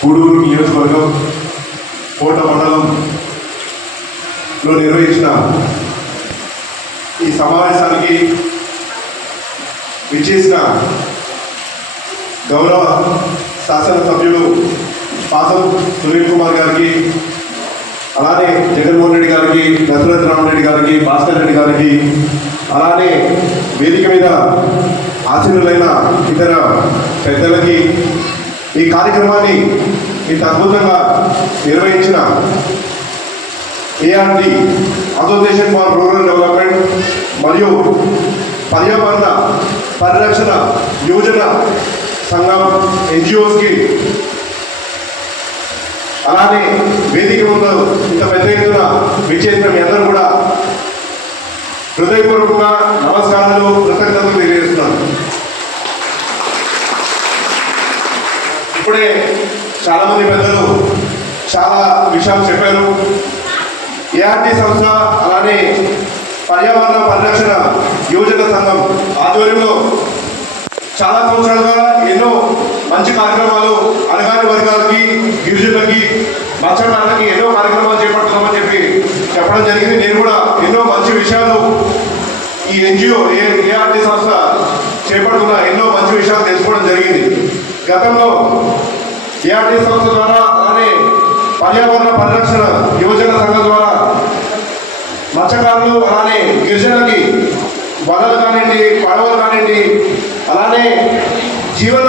గూడూరు నియోజకవర్గం కోట మండలంలో నిర్వహించిన ఈ సమావేశానికి విచ్చేసిన గౌరవ శాసనసభ్యులు పాసం సునీల్ కుమార్ గారికి, అలానే జగన్మోహన్ రెడ్డి గారికి, దశరథ రామరెడ్డి గారికి, భాస్కర్ రెడ్డి గారికి, అలానే వేదిక మీద ఆశీనులైన ఇతర పెద్దలకి, ఈ కార్యక్రమాన్ని ఇంత అద్భుతంగా నిర్వహించిన ARD association for rural development మరియు పర్యావరణ పరిరక్షణ యోజన సంఘం ఎన్జిఓస్కి, అలానే వేదిక ముందు ఇంత పెద్ద ఎత్తున విచ్చేసిన మీ అందరూ కూడా హృదయపూర్వకంగా నమస్కారాలు, కృతజ్ఞతలు తెలియజేస్తున్నాను. ఇప్పుడే చాలామంది పెద్దలు చాలా విషయాలు చెప్పారు. ఏఆర్టీ సంస్థ అలానే పర్యావరణ పరిరక్షణ యోజన సంఘం ఆధ్వర్యంలో చాలా సంవత్సరాలుగా ఎన్నో మంచి కార్యక్రమాలు అణగారి వర్గాలకి, గిరిజనులకి, మత్స్యకారులకి ఎన్నో కార్యక్రమాలు చేపడుతున్నామని చెప్పడం జరిగింది. నేను కూడా ఎన్నో మంచి విషయాలు ఈ ఎన్జిఓ ఏఆర్టీ సంస్థ చేపడుతున్న ఎన్నో మంచి విషయాలు తెలుసుకోవడం జరిగింది. గతంలో ఏఆర్టీ సంస్థ ద్వారా అలానే పర్యావరణ పరిరక్షణ యోజన సంఘం ద్వారా మత్స్యకారులు అలానే గిరిజనులకి వలలు కానివ్వండి, పడవలు కానివ్వండి, అలానే జీవన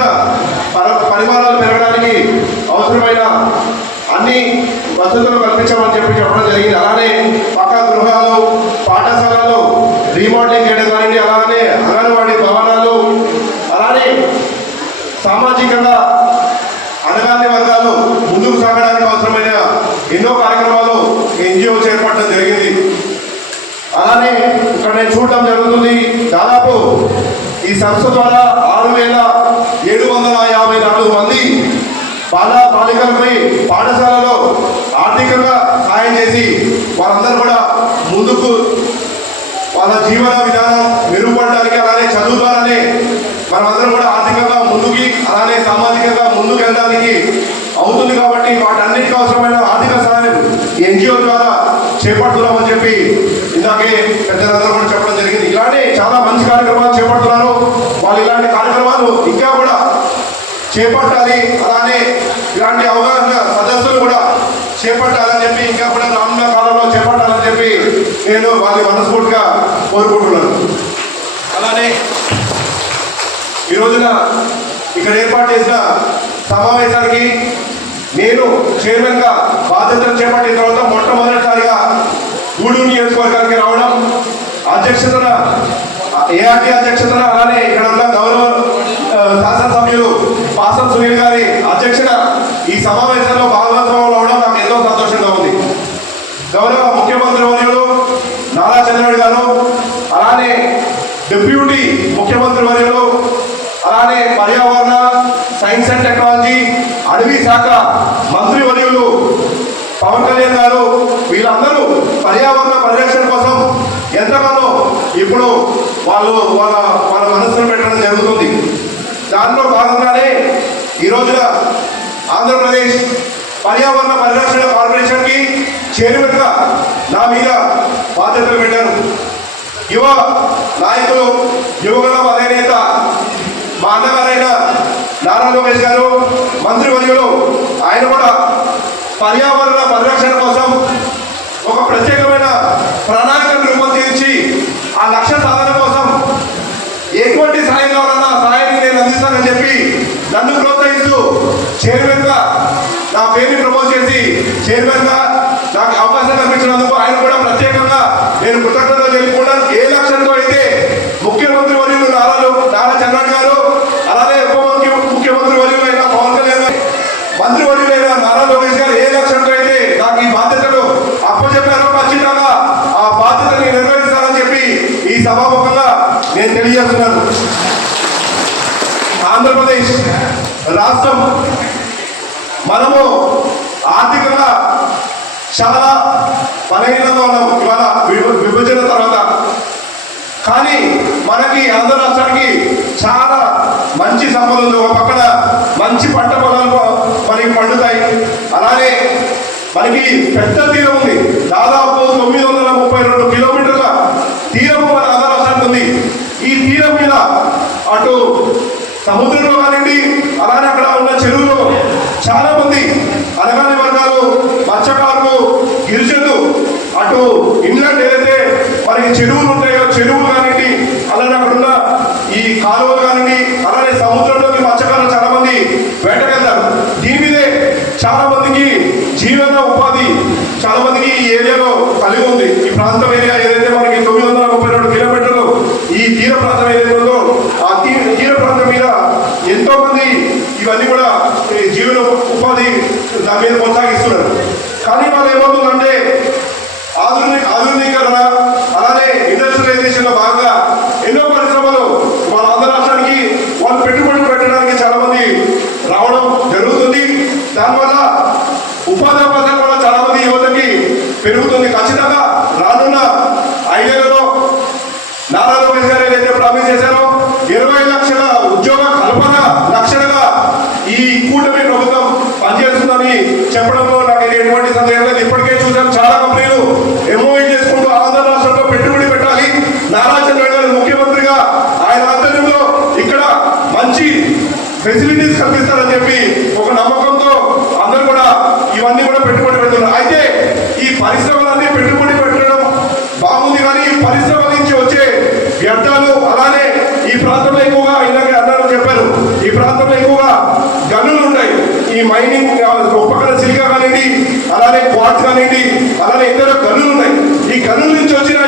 పరిమాణాలు పెరగడానికి అవసరమైన అన్ని వసతులు కల్పించామని చెప్పడం జరిగింది. అలానే పక్క గృహాలు, పాఠశాలలు రీమోడలింగ్ చేయడం కానివ్వండి, అలానే అంగన్వాడీ భవనాలు, అలానే సామాజికంగా అణగారిన వర్గాలు ముందుకు సాగడానికి అవసరమైన ఎన్నో కార్యక్రమాలు ఎన్జిఓ చేపట్టడం జరిగింది. అలానే ఇక్కడ నేను చూడటం జరుగుతుంది, దాదాపు ఈ సంస్థ ద్వారా 6,754 మంది బాలికలపై పాఠశాలలో ఆర్థికంగా సహాయం చేసి వారందరూ కూడా ముందుకు వాళ్ళ జీవన విధానం మెరుగుపడడానికి, అలానే చదువు ద్వారానే మనమందరం కూడా ఆర్థికంగా ముందుకి అలానే సామాజికంగా ముందుకు వెళ్ళడానికి అవుతుంది. కాబట్టి వాటన్నిటికీ అవసరమైన ఆర్థిక సహాయం ఎన్జిఓ ద్వారా చేపడుతున్నామని చెప్పి ఇందాకే పెద్దలందరూ కూడా చెప్పడం జరిగింది. ఇలానే చాలా మంచి కార్యక్రమాలు చేపడుతున్నారు. వాళ్ళు ఇలాంటి కార్యక్రమాలు ఇంకా కూడా చేపట్టాలి, అలానే ఇలాంటి అవగాహన సదస్సులు కూడా చేపట్టాలని చెప్పి, ఇంకా కూడా రానున్న కాలంలో చేపట్టాలని చెప్పి నేను వాళ్ళని మనస్ఫూర్తిగా కోరుకుంటున్నాను. అలానే ఈ రోజున ఇక్కడ ఏర్పాటు చేసిన సమావేశానికి నేను చైర్మన్గా బాధ్యతలు చేపట్టిన తర్వాత మొట్టమొదటిసారిగా గూడూరు నియోజకవర్గానికి రావడం, అధ్యక్షతన ఏఆర్టీ అధ్యక్షతన, అలానే ఇక్కడ ఉన్న గౌరవ శాసనసభ్యులు పాసం సునీల్ గారి అధ్యక్షత ఈ సమావేశంలో భాగస్వాములు అవడం నాకు ఎంతో సంతోషంగా ఉంది. గౌరవ ముఖ్యమంత్రి వర్యులు నారా చంద్రబాబు గారు, అలానే డిప్యూటీ ముఖ్యమంత్రి వర్యులు, అలానే పర్యావరణ, సైన్స్ అండ్ టెక్నాలజీ, అడవి శాఖ మంత్రి వర్యులు పవన్ కళ్యాణ్ గారు, వీళ్ళందరూ పర్యావరణ పరిరక్షణ కోసం ఎంతగానో ఇప్పుడు వాళ్ళ మనసును పెట్టడం జరుగుతుంది. దాంట్లో భాగంగానే ఈ రోజున ఆంధ్రప్రదేశ్ పర్యావరణ పరిరక్షణ కార్పొరేషన్కి చైర్మన్గా నా మీద బాధ్యతలు పెట్టారు. యువ నాయకులు, యువగల అధినేత మా అన్నగారైన నారా లోకేష్ గారు, మంత్రివర్యులు, ఆయన కూడా పర్యావరణ పరిరక్షణ కోసం ఒక ప్రత్యేకమైన ప్రణాళికను రూపొందించి ఆ లక్ష్య సాధన కోసం ఎటువంటి సాయం కావాలన్నా సాయాన్ని నేను అందిస్తానని చెప్పి నన్ను ప్రోత్సహిస్తూ చైర్మన్గా నా పేరుని ప్రపోజ్ చేసి చైర్మన్గా నాకు అవకాశం కల్పించినందుకు ఆయన కూడా ప్రత్యేకంగా నేను కృతజ్ఞతలు తెలుపుకుంటాను. ఏ లక్ష్యంతో అయితే ముఖ్యమంత్రి వర్యులు నారా చంద్రబాబు గారు, అలానే ముఖ్యమంత్రి వర్యులు అయిన పవన్ కళ్యాణ్ గారు, మంత్రి వర్యులైన నారా లోకేష్ గారు ఏ లక్ష్యంతో అయితే నాకు ఈ బాధ్యతలు అప్పచెప్పారో ఖచ్చితంగా ఆ బాధ్యతని నిర్వహిస్తానని చెప్పి ఈ సభాముఖంగా నేను తెలియజేస్తున్నాను. ఆంధ్రప్రదేశ్ రాష్ట్రం మనము ఆర్థికంగా చాలా బలహీనంగా ఉన్నాం ఇవాళ విభజన తర్వాత. కానీ మనకి ఆంధ్ర రాష్ట్రానికి చాలా మంచి సంపద ఉంది. ఒక పక్కన మంచి పంట పొలాలు మనకి పండుతాయి. అలానే మనకి పెద్ద తీరం ఉంది. దాదాపు 932 కిలోమీటర్ల తీరం మన ఆంధ్ర రాష్ట్రానికి ఉంది. ఈ తీరం మీద అటు సముద్రంలో కానివ్వండి, అలానే అక్కడ ఉన్న చెరువులో చాలా మంది అనగాని వర్గాలు, మత్స్యకారులు, గిరిజనులు, అటు ఇంగ్లాండ్ ఏదైతే మనకి చెరువులు ఉంటాయో చెరువులు కానివ్వండి, అలానే అక్కడ ఉన్న ఈ కాలువలు కానివ్వండి, అలానే సముద్రంలోకి మత్స్యకారులు చాలా మంది వేటకెళ్తారు. దీని మీదే చాలా మందికి జీవన ఉపాధి చాలా మందికి ఈ ఏరియాలో కలిగి ఉంది. ఈ ప్రాంతం ఏరియా ఏదైతే మనకి 932 కిలోమీటర్లు ఈ తీర ప్రాంతం ఏదైతే ఉందో ఆ తీర ప్రాంతం మీద ఎంతో మంది ఇవన్నీ కూడా జీవన ఉపాధి దాని మీద కొనసాగిస్తున్నారు. కానీ వాళ్ళు ఏమవుతుందంటే ఆధునీకరణ అలానే ఇండస్ట్రియలైజేషన్ లో భాగంగా ఎన్నో పరిశ్రమలు మన ఆంధ్ర రాష్ట్రానికి వాళ్ళు పెట్టుబడులు పెట్టడానికి చాలా మంది రావడం జరుగుతుంది. దానివల్ల ఉపాధి అవకాశాలు కూడా చాలా మంది యువతకి పెరుగుతుంది. ఖచ్చితంగా రానున్న 5 ఏళ్లలో నారా లోకేష్ గారు ఏదైతే ప్రామిస్ చేశారో 20 లక్షల ఉద్యోగ కల్పన లక్షలుగా ఈ కూటమి ప్రభుత్వం పనిచేస్తుందని చెప్పడంలో నాకు ఎటువంటి సందేహం లేదు. ఇప్పటికే చూసాం చాలా కంపెనీలు ఎంఓఈ చేసుకుంటూ ఆంధ్ర రాష్ట్రంలో పెట్టుబడి పెట్టాలి, నారా చంద్రబాబు గారు ముఖ్యమంత్రిగా ఆయన ఆధ్వర్యంలో ఇక్కడ మంచి ఫెసిలిటీస్ కల్పిస్తారని చెప్పి ఒక నమ్మకంతో అందరూ కూడా ఇవన్నీ కూడా పెట్టుబడి పెడుతున్నారు. అయితే ఈ పరిశ్రమలన్నీ పెట్టుబడి పెట్టడం బాగుంది, కానీ ఈ పరిశ్రమ నుంచి వచ్చే వ్యర్థాలు అలానే ఈ ప్రాంతంలో ఎక్కువగా ఇందాక అందరూ చెప్పారు, ఈ ప్రాంతంలో ఎక్కువగా గనులు ఉంటాయి. ఈ మైనింగ్ ఒక్కన సిలికా కానివ్వండి, అలానే క్వార్ట్స్ కానివ్వండి, అలానే ఇతర గనులు ఉన్నాయి. ఈ గనుల నుంచి వచ్చిన